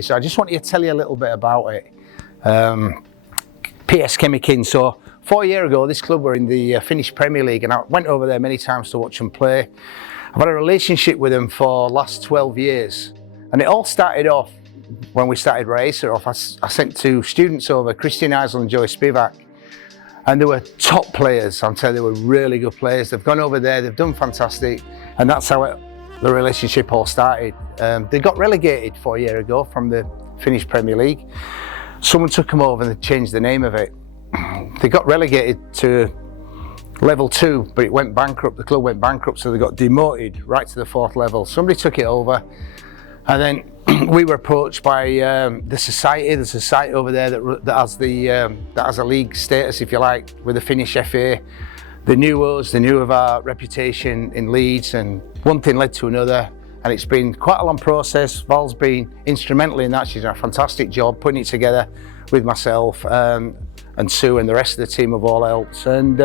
So I just wanted to tell you a little bit about it. PS Kemi Kings. So 4 years ago, this club were in the Finnish Premier League, and I went over there many times to watch them play. I've had a relationship with them for the last 12 years, and it all started off when we started RIASA off. I sent two students over, Christian Eisel and Joey Spivak, and they were top players. I'm telling you, they were really good players. They've gone over there, they've done fantastic, and that's how the relationship all started. They got relegated 4 years ago from the Finnish Premier League. Someone took them over and they changed the name of it. They got relegated to level 2, but it went bankrupt. The club went bankrupt, so they got demoted right to the 4th level. Somebody took it over, and then we were approached by the society over there that has a league status, if you like, with the Finnish FA. They knew us, they knew of our reputation in Leeds, and one thing led to another, and it's been quite a long process. Val's been instrumental in that. She's done a fantastic job putting it together with myself and Sue and the rest of the team of all else. And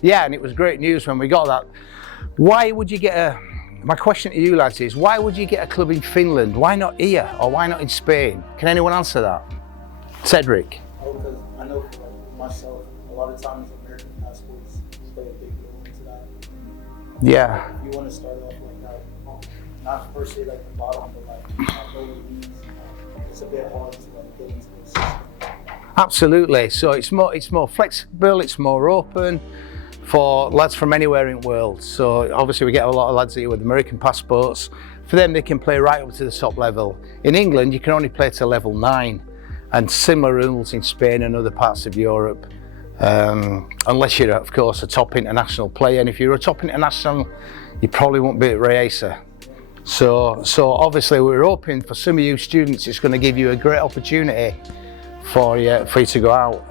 yeah, and it was great news when we got that. Why would you get my question to you lads is, why would you get a club in Finland? Why not here, or why not in Spain? Can anyone answer that? Cedric? Oh, because I know for myself, a lot of times American passports play a big role into that. Yeah. If you want to start off like that, not per se like the bottom, but like lower leagues, it's a bit hard to like get into the system. Absolutely. So it's more flexible, it's more open for lads from anywhere in the world. So obviously we get a lot of lads here with American passports. For them, they can play right up to the top level. In England, you can only play to level 9, and similar rules in Spain and other parts of Europe. Unless you're, of course, a top international player. And if you're a top international, you probably won't be at RIASA. So obviously we're hoping for some of you students, it's going to give you a great opportunity for you to go out.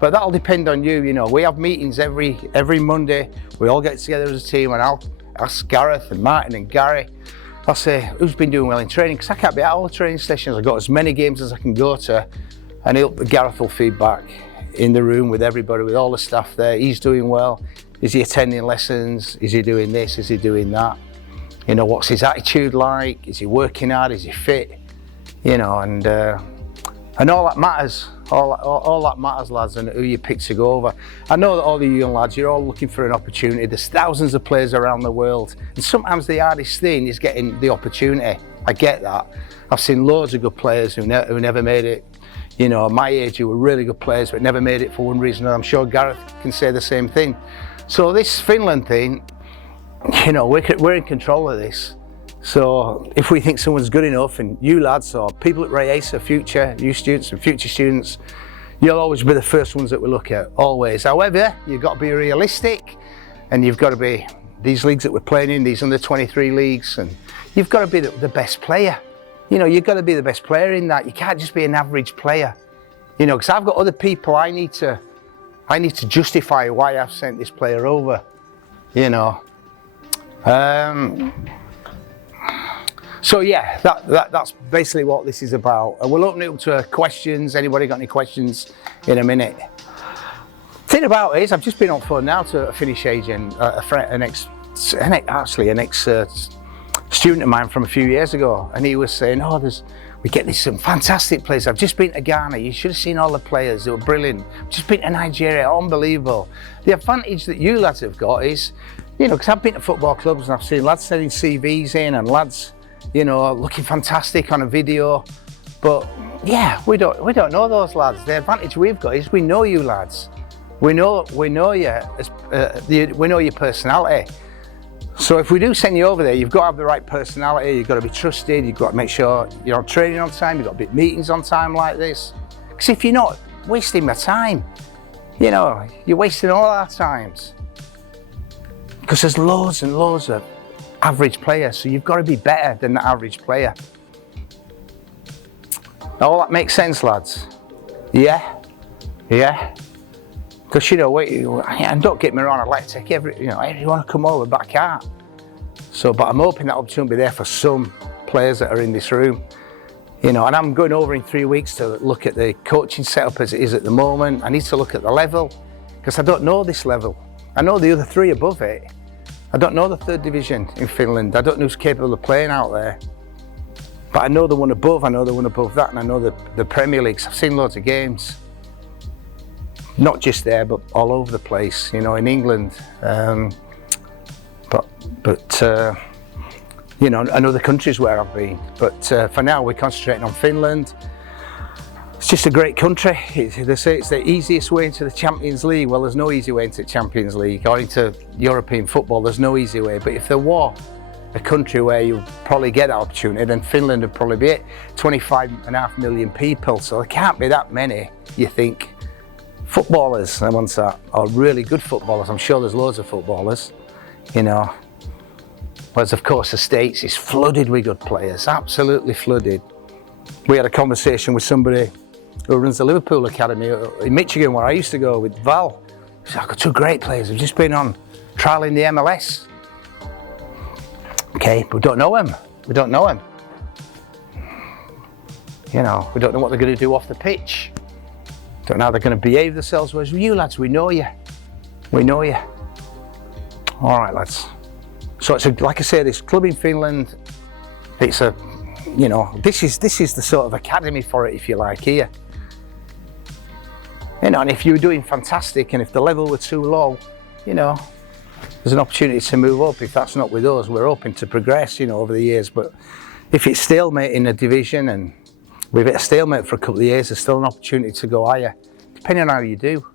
But that'll depend on you. You know, we have meetings every Monday. We all get together as a team, and I'll ask Gareth and Martin and Gary. I'll say, who's been doing well in training? Because I can't be at all the training sessions. I've got as many games as I can go to, and Gareth will feed back in the room with everybody, with all the staff there. He's doing well. Is he attending lessons? Is he doing this? Is he doing that? You know, what's his attitude like? Is he working hard? Is he fit? You know, and all that matters. All that matters, lads, and who you pick to go over. I know that all the young lads, you're all looking for an opportunity. There's thousands of players around the world, and sometimes the hardest thing is getting the opportunity. I get that. I've seen loads of good players who never made it. You know, my age, who were really good players but never made it for one reason, and I'm sure Gareth can say the same thing. So this Finland thing, you know, we're in control of this. So if we think someone's good enough, and you lads or people at RIASA, you students and future students, you'll always be the first ones that we look at, always. However, you've got to be realistic, and you've got to be, these leagues that we're playing in, these under 23 leagues, and you've got to be the best player. You know, you've got to be the best player in that. You can't just be an average player. You know, because I've got other people I need to justify why I've sent this player over, you know. So yeah, that's basically what this is about. And we'll open it up to questions. Anybody got any questions in a minute? The thing about it is, I've just been on phone now to a Finnish agent, an ex student of mine from a few years ago, and he was saying, oh, we get some fantastic players. I've just been to Ghana. You should have seen all the players. They were brilliant. Just been to Nigeria, unbelievable. The advantage that you lads have got is, you know, because I've been to football clubs and I've seen lads sending CVs in, and lads, you know, looking fantastic on a video. But yeah, we don't know those lads. The advantage we've got is we know you lads. We know you. We know your personality. So if we do send you over there, you've got to have the right personality. You've got to be trusted. You've got to make sure you're training on time. You've got to be at meetings on time like this. Because if you're not, wasting my time. You know, you're wasting all our times. Because there's loads and loads of average players, so you've got to be better than the average player. All that makes sense, lads? Yeah? Yeah? Because, you know, and don't get me wrong, I'd like to take everyone to come over, but I can't. So, but I'm hoping that opportunity will be there for some players that are in this room. You know, and I'm going over in 3 weeks to look at the coaching setup as it is at the moment. I need to look at the level, because I don't know this level. I know the other 3 above it. I don't know the 3rd division in Finland. I don't know who's capable of playing out there. But I know the one above, I know the one above that, and I know the Premier Leagues. I've seen loads of games. Not just there, but all over the place, you know, in England. You know, and other countries where I've been. But for now, we're concentrating on Finland. It's just a great country. They say it's the easiest way into the Champions League. Well, there's no easy way into the Champions League or into European football. There's no easy way. But if there were a country where you probably get that opportunity, then Finland would probably be it. 25.5 million people, so there can't be that many, you think, footballers amongst that, or really good footballers. I'm sure there's loads of footballers, you know. Whereas, of course, the States is flooded with good players, absolutely flooded. We had a conversation with somebody who runs the Liverpool Academy in Michigan, where I used to go with Val. He said, I've got 2 great players who've just been on trial in the MLS. Okay, but we don't know him. We don't know him. You know, we don't know what they're going to do off the pitch. Don't know how they're going to behave themselves. Whereas you lads, we know you. We know you. All right, lads. So it's like I say, this club in Finland. It's a, you know, this is the sort of academy for it, if you like, here. You know, and if you were doing fantastic, and if the level were too low, you know, there's an opportunity to move up. If that's not with us, we're hoping to progress, you know, over the years. But if it's stalemate in a division and we've hit a stalemate for a couple of years, there's still an opportunity to go higher, depending on how you do.